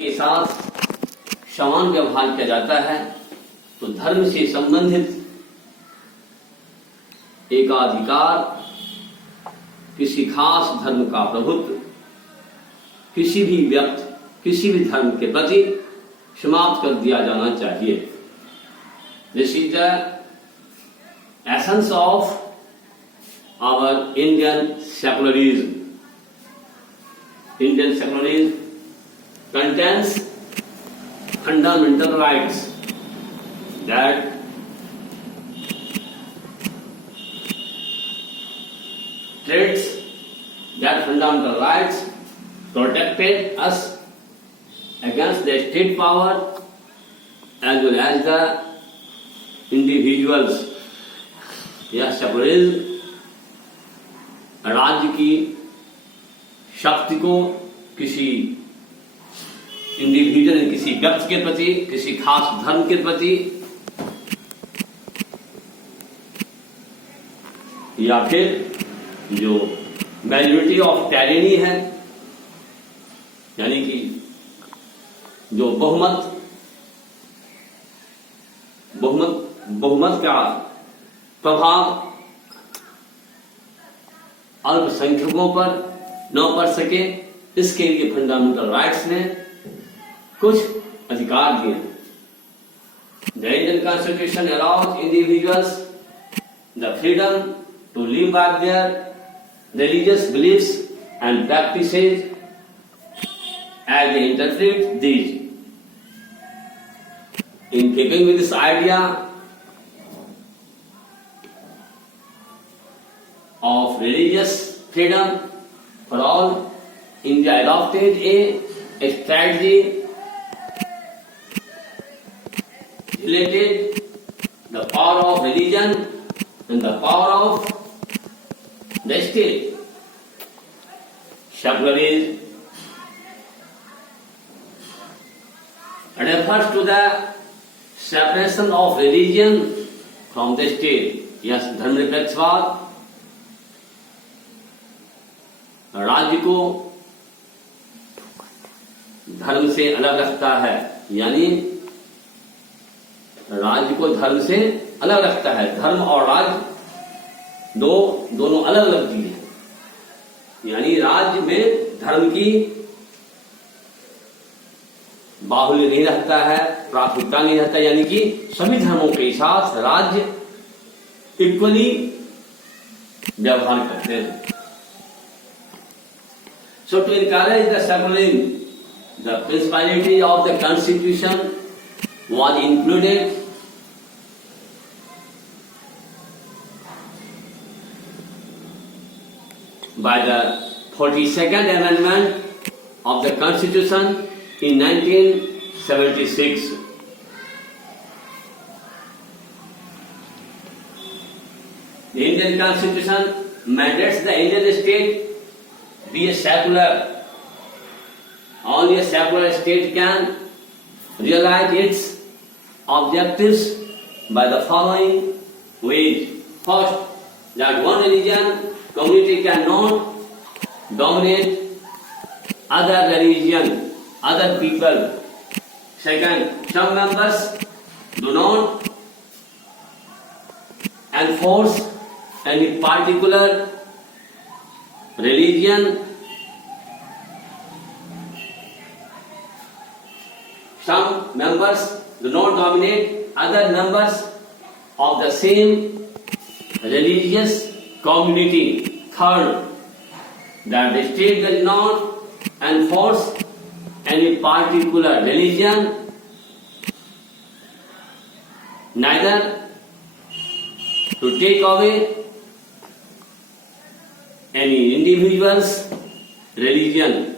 के साथ समान व्यवहार किया जाता है तो धर्म से संबंधित एकाधिकार, किसी खास धर्म का प्रभुत्व किसी भी व्यक्ति, किसी भी धर्म के प्रति समाप्त कर दिया जाना चाहिए। This is the essence of our Indian secularism. Indian secularism contains fundamental rights that treats that fundamental rights protected us against the state power as well as the individuals. यह secularism राज्य की शक्ति को किसी इंडिविजुअल, किसी व्यक्ति के प्रति, किसी खास धर्म के प्रति या फिर जो मेजॉरिटी ऑफ टायरेनी है, यानी कि जो बहुमत का प्रभाव अल्पसंख्यकों पर न पड़ सके, इसके लिए फंडामेंटल राइट्स ने कुछ अधिकार दिए। The Indian constitution allows individuals the freedom to live by their religious beliefs and practices as they interpret these. In keeping with this idea of religious freedom for all, India adopted a strategy related the power of religion and the power of the state. Secularism refers to the separation of religion from the state. Yes, धर्मनिरपेक्षवाद राज्य को धर्म से अलग रखता है, यानी राज्य को धर्म से अलग रखता है। धर्म और राज्य दोनों अलग अलग चीजें हैं। यानी राज्य में धर्म की बाहुल्य नहीं रहता है, प्राथमिकता नहीं रहता, यानी कि सभी धर्मों के साथ राज्य इक्वली व्यवहार करते हैं। So to encourage the secularism, the principality of the constitution was included by the 42nd Amendment of the Constitution in 1976. The Indian Constitution mandates the Indian state be a secular. Only a secular state can realize its objectives by the following ways. First, that one religion community cannot dominate other religion, other people. Second, some members do not enforce any particular religion. Some members do not dominate other members of the same religious community. Third, that the state does not enforce any particular religion, neither to take away any individual's religion.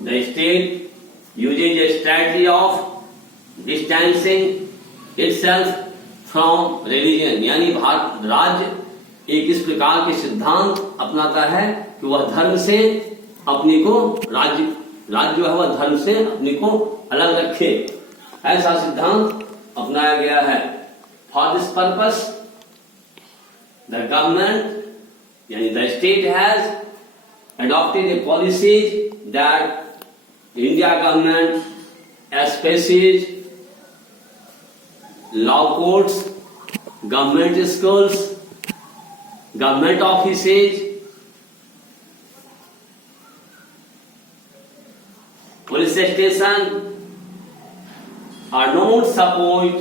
The state uses a strategy of distancing itself from religion, यानी राज्य एक इस प्रकार के सिद्धांत अपनाता है कि वह धर्म से अपने को राज्य जो है वह धर्म से अपने को अलग रखे, ऐसा सिद्धांत अपनाया गया है। For this purpose the government यानी the state has adopted a policy that India government establishes law courts, government schools, government offices, police station are not support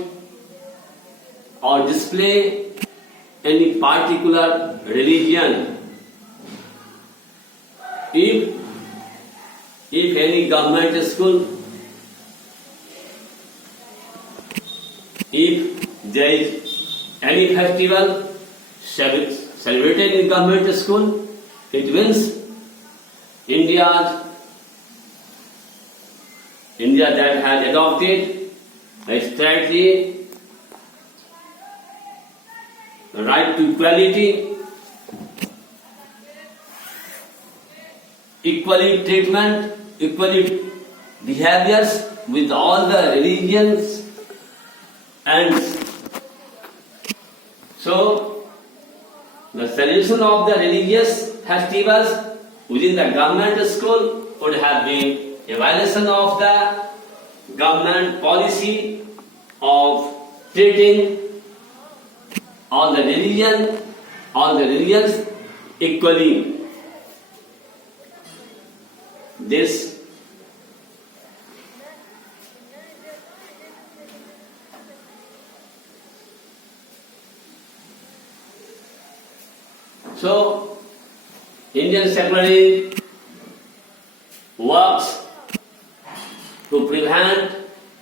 or display any particular religion. If any government school, if there is any festival celebrated in government school, it means India that has adopted a strategy, right to equality, equally treatment, equally behaviors with all the religions, and so the solution of the religious festivals within the government school would have been a violation of the government policy of treating all the religions equally. This so Indian secularism